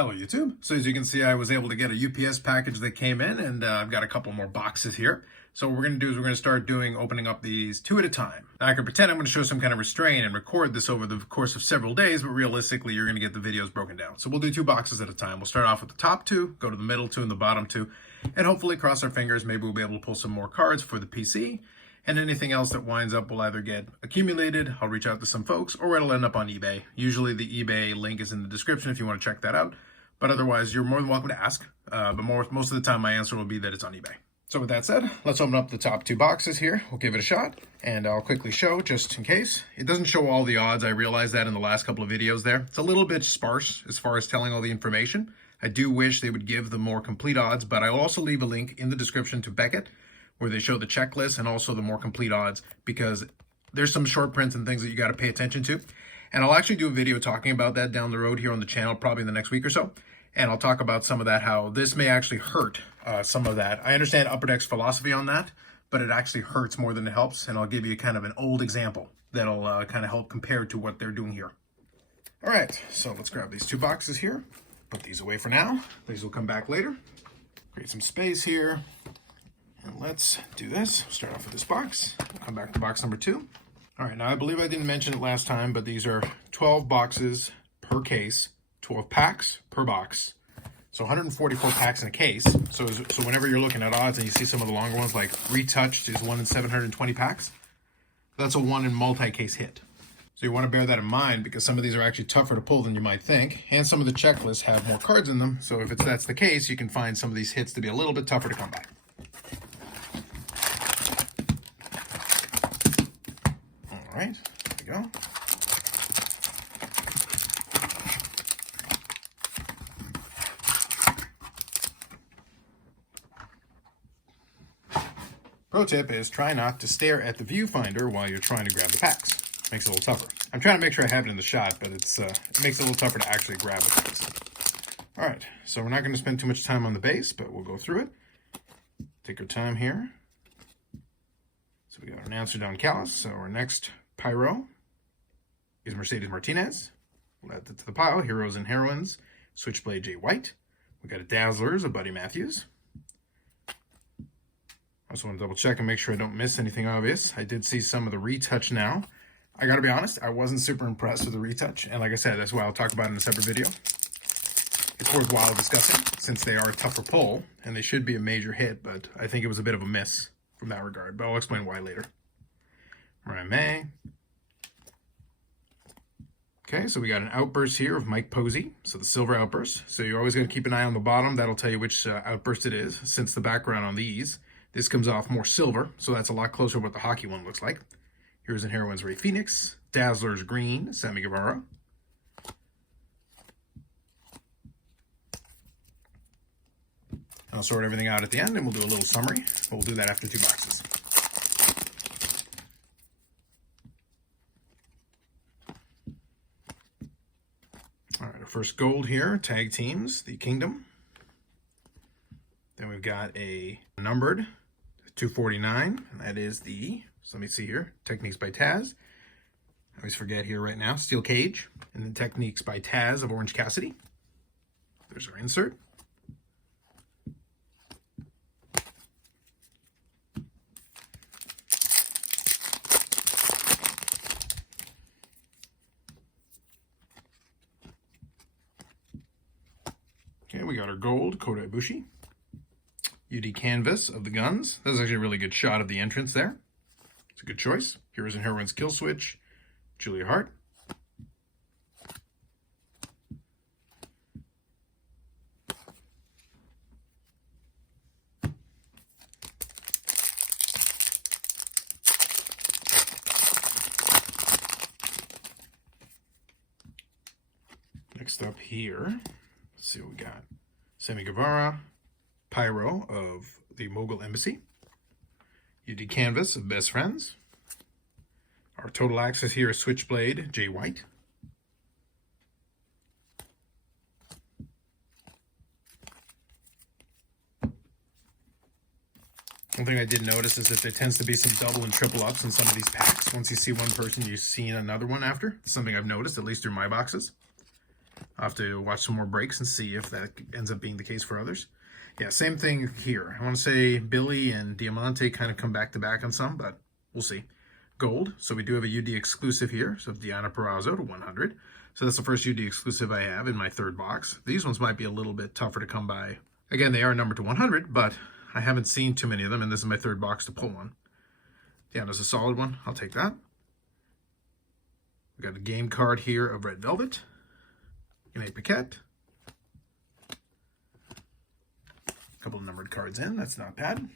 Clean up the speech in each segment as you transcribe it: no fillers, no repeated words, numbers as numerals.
Hello YouTube. So as you can see, I was able to get a UPS package that came in, and I've got a couple more boxes here. So what we're going to do is we're going to start opening up these two at a time. Now I can pretend I'm going to show some kind of restraint and record this over the course of several days, but realistically you're going to get the videos broken down. So we'll do two boxes at a time. We'll start off with the top two, go to the middle two and the bottom two, and hopefully cross our fingers, maybe we'll be able to pull some more cards for the PC. And anything else that winds up will either get accumulated, I'll reach out to some folks, or it'll end up on eBay. Usually the eBay link is in the description if you want to check that out. But otherwise, you're more than welcome to ask. But most of the time, my answer will be that it's on eBay. So with that said, let's open up the top two boxes here. We'll give it a shot, and I'll quickly show, just in case. It doesn't show all the odds. I realized that in the last couple of videos there. It's a little bit sparse as far as telling all the information. I do wish they would give the more complete odds, but I'll also leave a link in the description to Beckett, where they show the checklist and also the more complete odds, because there's some short prints and things that you got to pay attention to. And I'll actually do a video talking about that down the road here on the channel, probably in the next week or so. And I'll talk about some of that, how this may actually hurt some of that. I understand Upper Deck's philosophy on that, but it actually hurts more than it helps. And I'll give you kind of an old example that'll kind of help compare to what they're doing here. All right, so let's grab these two boxes here. Put these away for now. These will come back later. Create some space here. And let's do this. Start off with this box. We'll come back to box number two. All right, now I believe I didn't mention it last time, but these are 12 boxes per case, 12 packs per box. So 144 packs in a case. So whenever you're looking at odds and you see some of the longer ones, like Retouched is 1 in 720 packs, that's a 1 in multi-case hit. So you want to bear that in mind, because some of these are actually tougher to pull than you might think, and some of the checklists have more cards in them. So if that's the case, you can find some of these hits to be a little bit tougher to come by. All right, there we go. Pro tip is try not to stare at the viewfinder while you're trying to grab the packs. Makes it a little tougher. I'm trying to make sure I have it in the shot, but it makes it a little tougher to actually grab the packs. All right, so we're not going to spend too much time on the base, but we'll go through it. Take our time here. So we got an answer down Callis. So our next Pyro is Mercedes Martinez. We'll add that to the pile. Heroes and Heroines, Switchblade Jay White. We got a Dazzlers of Buddy Matthews. I also want to double check and make sure I don't miss anything obvious. I did see some of the retouch now. I got to be honest, I wasn't super impressed with the retouch. And like I said, that's why I'll talk about it in a separate video. It's worthwhile discussing since they are a tougher pull and they should be a major hit, but I think it was a bit of a miss from that regard, but I'll explain why later. Mariah May. Okay, so we got an outburst here of Mike Posey, so the silver outburst. So you're always going to keep an eye on the bottom. That'll tell you which outburst it is, since the background on these. This comes off more silver, so that's a lot closer to what the hockey one looks like. Heroes and Heroines, Ray Phoenix. Dazzlers green, Sammy Guevara. I'll sort everything out at the end, and we'll do a little summary. But we'll do that after two boxes. All right, our first gold here, tag teams, the Kingdom. Then we've got a numbered 249, and that is the, so let me see here, Techniques by Taz. I always forget here right now, Steel Cage, and then Techniques by Taz of Orange Cassidy. There's our insert. Okay, we got our gold, Kota Ibushi. UD Canvas of the Guns. That was actually a really good shot of the entrance there. It's a good choice. Heroes and Heroines Kill Switch, Julia Hart. Next up here, let's see what we got. Sammy Guevara, Pyro of the Mogul Embassy, UD Canvas of Best Friends. Our total access here is Switchblade Jay White. One thing I did notice is that there tends to be some double and triple ups in some of these packs. Once you see one person, you've seen another one after. It's something I've noticed, at least through my boxes. I'll have to watch some more breaks and see if that ends up being the case for others. Yeah, same thing here. I want to say Billy and Diamante kind of come back to back on some, but we'll see. Gold, so we do have a UD exclusive here. So Diana Perrazzo to 100. So that's the first UD exclusive I have in my third box. These ones might be a little bit tougher to come by. Again, they are numbered to 100, but I haven't seen too many of them, and this is my third box to pull one. Diana's a solid one. I'll take that. We got a game card here of Red Velvet. Renee Paquette. A couple of numbered cards in. That's not bad.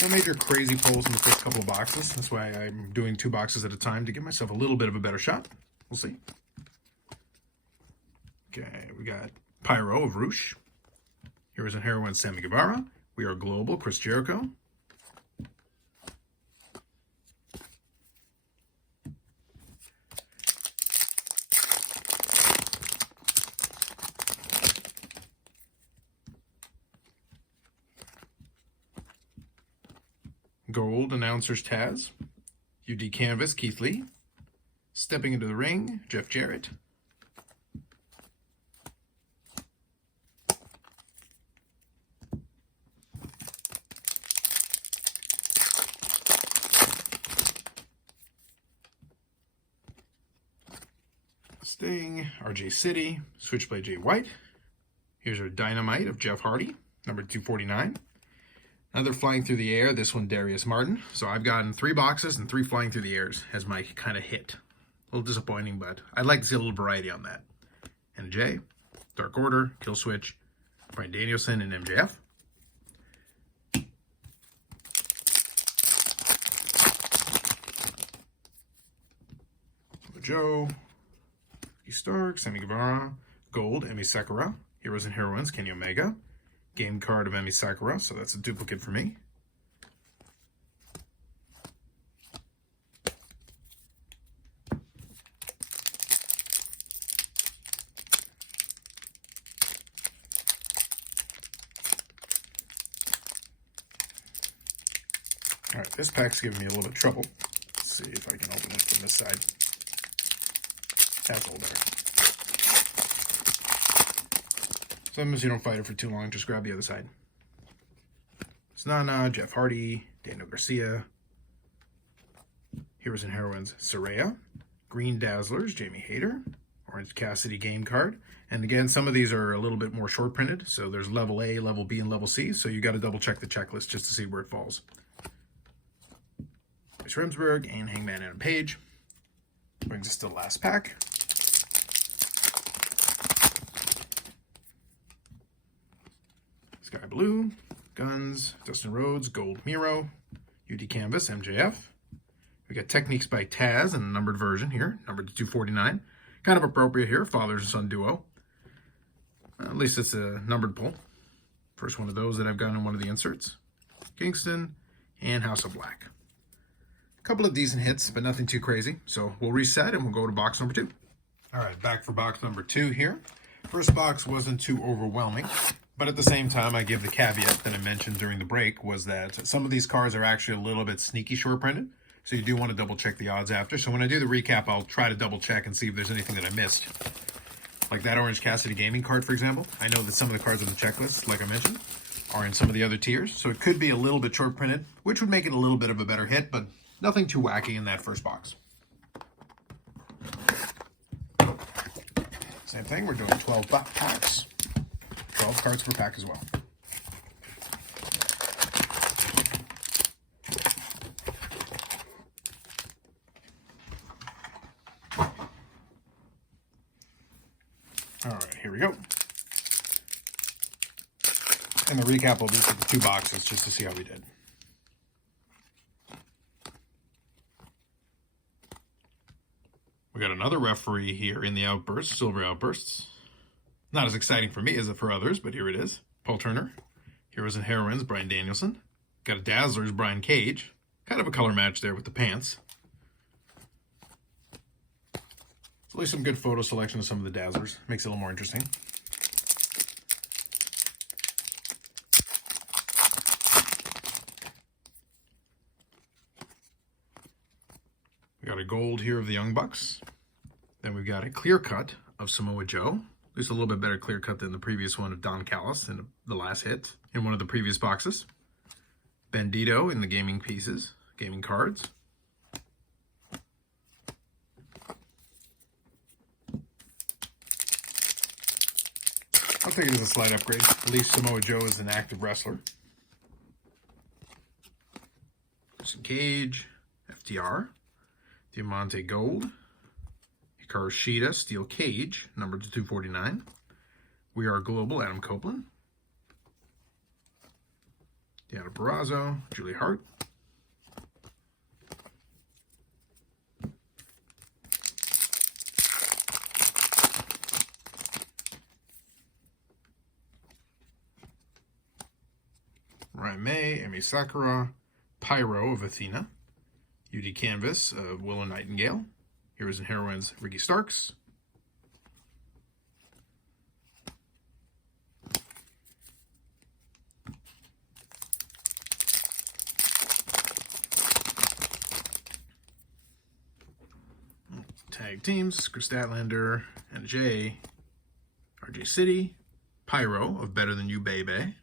No major crazy pulls in the first couple of boxes. That's why I'm doing 2 boxes at a time to give myself a little bit of a better shot. We'll see. Okay, we got Pyro of Roosh. Heroes and Heroines, Sammy Guevara. We Are Global, Chris Jericho. Gold announcers Taz. UD Canvas, Keith Lee. Stepping into the ring, Jeff Jarrett. Sting, RJ City, Switchblade Jay White. Here's our Dynamite of Jeff Hardy, number 249. Another flying through the air, this one Darius Martin. So I've gotten 3 boxes and 3 flying through the airs as my kind of hit. A little disappointing, but I'd like to see a little variety on that. NJ, Dark Order, Kill Switch, Bryan Danielson, and MJF. Joe, Ricky Stark, Sammy Guevara, Gold, Emi Sakura, Heroes and Heroines, Kenny Omega. Game card of Emi Sakura, so that's a duplicate for me. All right, this pack's giving me a little bit of trouble. Let's see if I can open it from this side. That's older. Sometimes you don't fight it for too long, just grab the other side. Snana, Jeff Hardy, Daniel Garcia, Heroes and Heroines, Saraya, Green Dazzlers, Jamie Hayter, Orange Cassidy game card. And again, some of these are a little bit more short printed, so there's level A, level B, and level C, so you got to double check the checklist just to see where it falls. Chris Remsburg and Hangman Adam Page. Brings us to the last pack. Sky Blue, Guns, Dustin Rhodes, Gold Miro, UD Canvas, MJF. We got Techniques by Taz in a numbered version here, numbered to 249. Kind of appropriate here, father and son duo. At least it's a numbered pull. First one of those that I've gotten in one of the inserts. Kingston and House of Black. A couple of decent hits, but nothing too crazy. So we'll reset and we'll go to box number 2. All right, back for box number 2 here. First box wasn't too overwhelming. But at the same time, I give the caveat that I mentioned during the break was that some of these cards are actually a little bit sneaky short printed. So you do want to double check the odds after. So when I do the recap, I'll try to double check and see if there's anything that I missed. Like that Orange Cassidy gaming card, for example. I know that some of the cards on the checklist, like I mentioned, are in some of the other tiers. So it could be a little bit short printed, which would make it a little bit of a better hit, but nothing too wacky in that first box. Same thing, we're doing 12 packs. 12 cards per pack as well. All right, here we go. And the recap will be for the 2 boxes just to see how we did. We got another referee here in the Outbursts, Silver Outbursts. Not as exciting for me as for others, but here it is. Paul Turner. Heroes and Heroines, Bryan Danielson. Got a Dazzlers, Brian Cage. Kind of a color match there with the pants. At least some good photo selection of some of the Dazzlers. Makes it a little more interesting. We got a gold here of the Young Bucks. Then we've got a clear cut of Samoa Joe. At least a little bit better clear cut than the previous one of Don Callis in the last hit in one of the previous boxes. Bandito in the gaming pieces, gaming cards. I'll take it as a slight upgrade. At least Samoa Joe is an active wrestler. Cage, FTR, Diamante Gold, Hikaru Shida, Steel Cage, numbered to 249. We Are Global, Adam Copeland. Deanna Barrazzo, Julie Hart. Ryan May, Emi Sakura, Pyro of Athena, UD Canvas of Willow Nightingale, Heroes and Heroines Ricky Starks, Tag Teams, Chris Statlander and Jay, RJ City, Pyro of Better Than You Baby.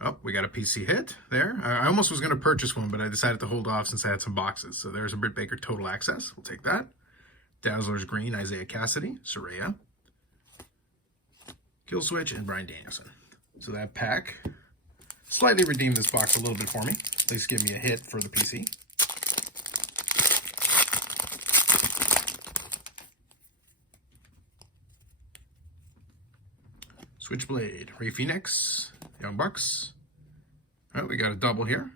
Oh, we got a PC hit there. I almost was going to purchase one, but I decided to hold off since I had some boxes. So there's a Britt Baker Total Access. We'll take that. Dazzler's Green, Isaiah Cassidy, Soraya, Killswitch, and Bryan Danielson. So that pack slightly redeemed this box a little bit for me. At least give me a hit for the PC. Switchblade, Ray Phoenix, Young Bucks. All right, we got a double here.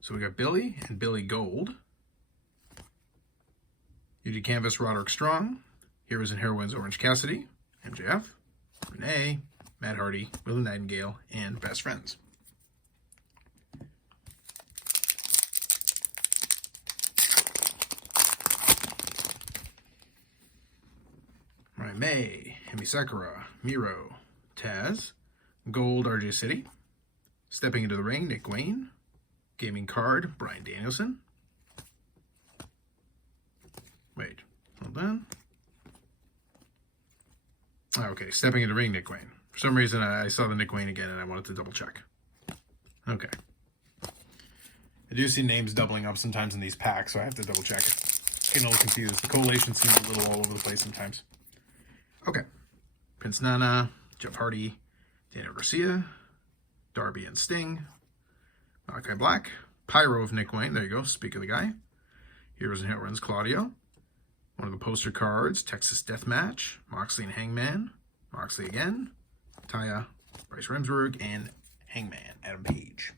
So we got Billy and Billy Gold. UD Canvas, Roderick Strong. Heroes and Heroines, Orange Cassidy, MJF, Renee, Matt Hardy, Willow Nightingale, and Best Friends. Ryan May, Emi Sakura, Miro, Taz, Gold, RJ City, Stepping into the Ring, Nick Wayne, Gaming Card, Bryan Danielson. Wait, hold on. Oh, okay, Stepping into the Ring, Nick Wayne. For some reason, I saw the Nick Wayne again, and I wanted to double check. Okay. I do see names doubling up sometimes in these packs, so I have to double check. Getting a little confused. The collation seems a little all over the place sometimes. Okay. Prince Nana, Jeff Hardy, Daniel Garcia, Darby and Sting, Malachi Black, Pyro of Nick Wayne, there you go, speak of the guy, Heroes and Heroines, Claudio, one of the poster cards, Texas Deathmatch, Moxley and Hangman, Moxley again, Taya, Bryce Remsburg, and Hangman, Adam Page.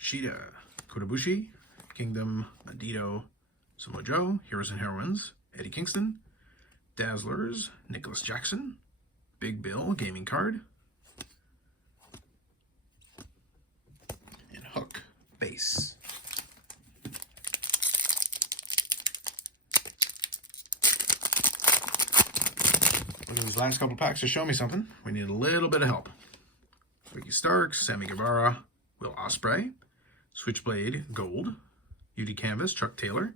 Shida, Kotobushi, Kingdom, Bandito, Samoa Joe, Heroes and Heroines, Eddie Kingston, Dazzlers, Nicholas Jackson, Big Bill, Gaming Card, and Hook, Base. Look at these last couple packs to show me something. We need a little bit of help. Ricky Starks, Sammy Guevara, Will Ospreay, Switchblade, Gold, UD Canvas, Chuck Taylor.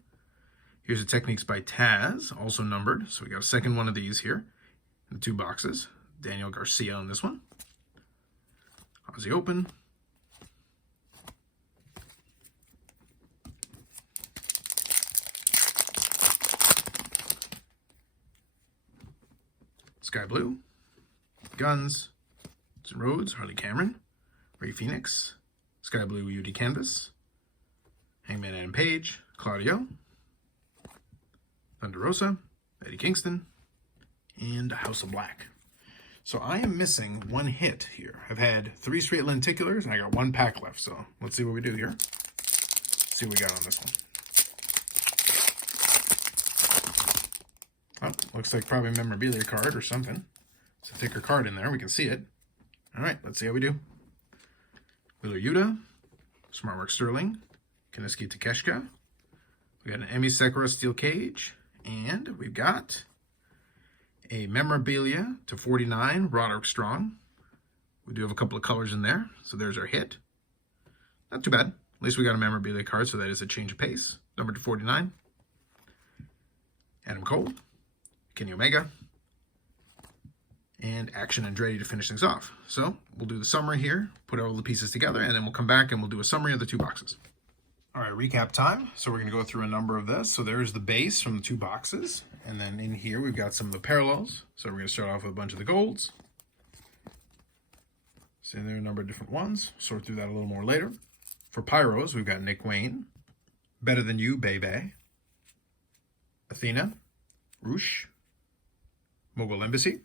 Here's the Techniques by Taz, also numbered. So we got a second one of these here in the two boxes. Daniel Garcia on this one. Aussie Open. Sky Blue. Guns. Rhodes, Harley Cameron. Ray Phoenix. Sky Blue UD Canvas. Hangman Adam Page. Claudio. Thunder Rosa, Eddie Kingston, and House of Black. So I am missing one hit here. I've had 3 straight lenticulars, and I got 1 pack left. So let's see what we do here. Let's see what we got on this one. Oh, looks like probably a memorabilia card or something. It's a thicker card in there. We can see it. All right, let's see how we do. Wheeler Yuta, Smartwork Sterling, Kaneski Takeshka. We got an Emi Sakura Steel Cage. And we've got a memorabilia to 49, Roderick Strong. We do have a couple of colors in there. So there's our hit. Not too bad. least we got a memorabilia card, so that is a change of pace. Number 249, Adam Cole, Kenny Omega, and Action Andretti to finish things off. So we'll do the summary here, put all the pieces together, and then we'll come back and we'll do a summary of the 2 boxes. All right, recap time. So we're going to go through a number of this. So there's the base from the 2 boxes. And then in here, we've got some of the parallels. So we're going to start off with a bunch of the golds. So there are a number of different ones. Sort through that a little more later. For Pyros, we've got Nick Wayne, Better Than You, Bebe, Athena, Roosh, Mogul Embassy,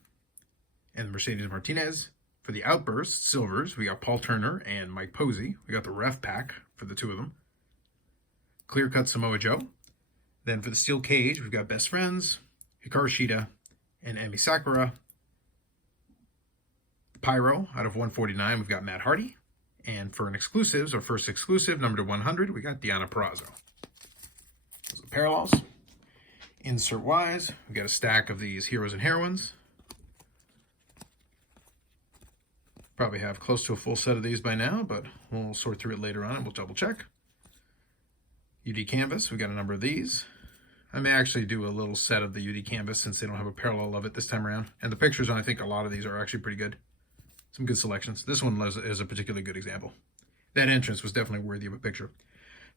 and Mercedes Martinez. For the Outbursts, Silvers, we got Paul Turner and Mike Posey. We got the Ref Pack for the 2 of them. Clear Cut Samoa Joe. Then for the Steel Cage, we've got Best Friends, Hikaru Shida, and Emi Sakura. Pyro, out of 149, we've got Matt Hardy. And for an exclusives, our first exclusive, number 100, we got Deonna Purrazzo. Those are the parallels. Insert-wise, we've got a stack of these heroes and heroines. Probably have close to a full set of these by now, but we'll sort through it later on and we'll double check. UD Canvas, we got a number of these. I may actually do a little set of the UD Canvas since they don't have a parallel of it this time around. And the pictures, I think a lot of these are actually pretty good. Some good selections. This one is a particularly good example. That entrance was definitely worthy of a picture.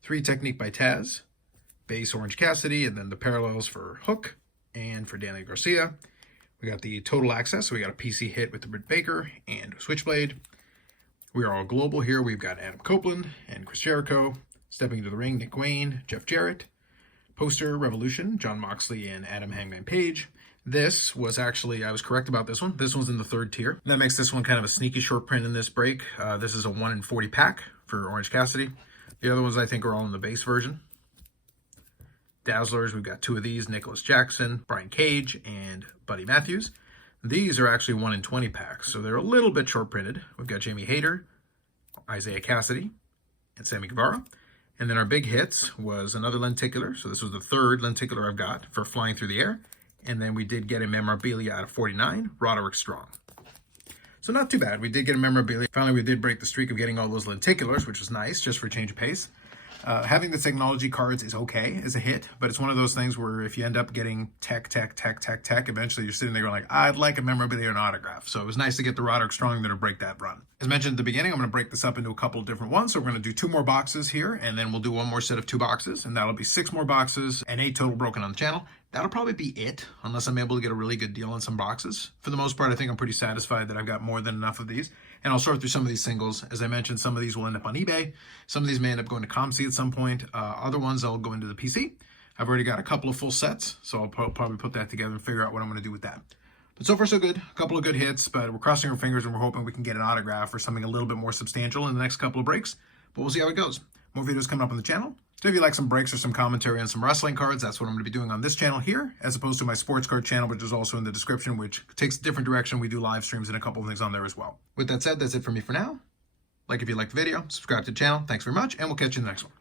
3 Technique by Taz, base Orange Cassidy, and then the parallels for Hook and for Danny Garcia. We got the Total Access, so we got a PC hit with the Britt Baker and Switchblade. We are all global here. We've got Adam Copeland and Chris Jericho. Stepping into the ring, Nick Wayne, Jeff Jarrett. Poster, Revolution, Jon Moxley and Adam Hangman Page. This was actually, I was correct about this one. This one's in the 3rd tier. That makes this one kind of a sneaky short print in this break. This is a 1 in 40 pack for Orange Cassidy. The other ones I think are all in the base version. Dazzlers, we've got 2 of these, Nicholas Jackson, Brian Cage, and Buddy Matthews. These are actually 1 in 20 packs, so they're a little bit short printed. We've got Jamie Hayter, Isaiah Cassidy, and Sammy Guevara. And then our big hits was another lenticular. So this was the 3rd lenticular I've got for Flying Through the Air. And then we did get a memorabilia out of 49, Roderick Strong. So not too bad. We did get a memorabilia. Finally, we did break the streak of getting all those lenticulars, which was nice, just for a change of pace. Having the technology cards is okay as a hit, but it's one of those things where if you end up getting tech, eventually you're sitting there going like, I'd like a memorabilia or an autograph. So it was nice to get the Roderick Strong there to break that run. As mentioned at the beginning, I'm going to break this up into a couple of different ones. So we're going to do 2 more boxes here, and then we'll do 1 more set of 2 boxes, and that'll be 6 more boxes and 8 total broken on the channel. That'll probably be it, unless I'm able to get a really good deal on some boxes. For the most part, I think I'm pretty satisfied that I've got more than enough of these. And I'll sort through some of these singles. As I mentioned, some of these will end up on eBay. Some of these may end up going to ComC at some point. Other ones I'll go into the PC. I've already got a couple of full sets, so I'll probably put that together and figure out what I'm going to do with that. But so far, so good. A couple of good hits, but we're crossing our fingers and we're hoping we can get an autograph or something a little bit more substantial in the next couple of breaks. But we'll see how it goes. More videos coming up on the channel. So if you like some breaks or some commentary on some wrestling cards, that's what I'm going to be doing on this channel here, as opposed to my sports card channel, which is also in the description, which takes a different direction. We do live streams and a couple of things on there as well. With that said, that's it for me for now. Like if you liked the video, subscribe to the channel. Thanks very much, and we'll catch you in the next one.